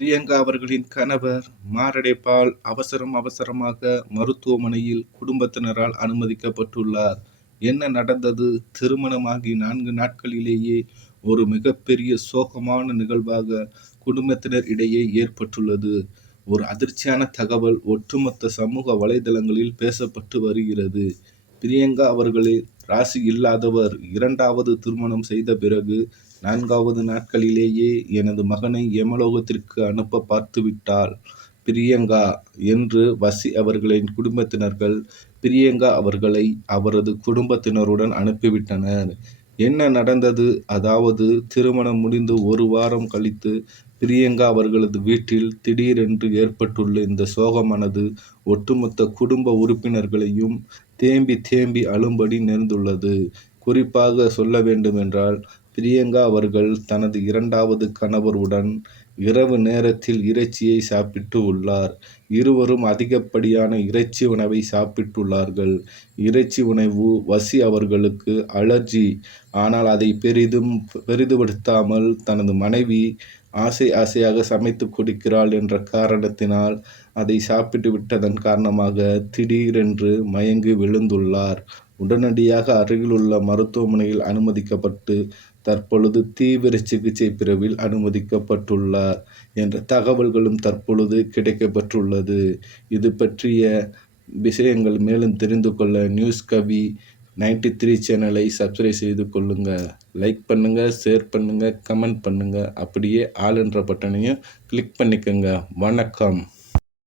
பிரியங்கா அவர்களின் கணவர் மாரடைப்பால் அவசரமாக மருத்துவமனையில் குடும்பத்தினரால் அனுமதிக்கப்பட்டுள்ளார். என்ன நடந்தது? திருமணமாகி 4 நாட்களிலேயே ஒரு மிகப்பெரிய சோகமான நிகழ்வாக குடும்பத்தினர் இடையே ஏற்பட்டுள்ளது. ஒரு அதிர்ச்சியான தகவல் ஒட்டுமொத்த சமூக வலைதளங்களில் பேசப்பட்டு வருகிறது. பிரியங்கா அவர்களே ராசி இல்லாதவர். 2வது திருமணம் செய்த பிறகு 4வது நாட்களிலேயே எனது மகனை யமலோகத்திற்கு அனுப்ப பார்த்துவிட்டாள் பிரியங்கா என்று வசி அவர்களின் குடும்பத்தினர்கள் பிரியங்கா அவர்களை அவரது குடும்பத்தினருடன் அனுப்பிவிட்டனர். என்ன நடந்தது? அதாவது திருமணம் முடிந்து 1 வாரம் கழித்து பிரியங்கா அவர்களது வீட்டில் திடீரென்று ஏற்பட்டுள்ள இந்த சோகமானது ஒட்டுமொத்த குடும்ப உறுப்பினர்களையும் தேம்பி அழும்படி நேர்ந்துள்ளது. குறிப்பாக சொல்ல வேண்டுமென்றால், பிரியங்கா அவர்கள் தனது 2வது கணவருடன் இரவு நேரத்தில் இறைச்சியை சாப்பிட்டு உள்ளார். இருவரும் அதிகப்படியான இறைச்சி உணவை சாப்பிட்டுள்ளார்கள். இறைச்சி உணவு வசி அவர்களுக்கு அலர்ஜி. ஆனால் அதை பெரிதுபடுத்தாமல் தனது மனைவி ஆசையாக சமைத்து கொடுக்கிறாள் என்ற காரணத்தினால் அதை சாப்பிட்டு விட்டதன் காரணமாக திடீரென்று மயங்கி விழுந்துள்ளார். உடனடியாக அருகிலுள்ள மருத்துவமனையில் அனுமதிக்கப்பட்டு தற்பொழுது தீவிர சிகிச்சை பிரிவில் அனுமதிக்கப்பட்டுள்ளார் என்ற தகவல்களும் தற்பொழுது கிடைக்கப்பெற்றுள்ளது. இது பற்றிய விஷயங்கள் மேலும் தெரிந்து கொள்ள நியூஸ் கவி 93 சேனலை சப்ஸ்கிரைப் செய்து கொள்ளுங்க. லைக் பண்ணுங்க, ஷேர் பண்ணுங்க, கமெண்ட் பண்ணுங்க. அப்படியே ஆல் என்ற பட்டனையும் கிளிக் பண்ணிக்கோங்க. வணக்கம்.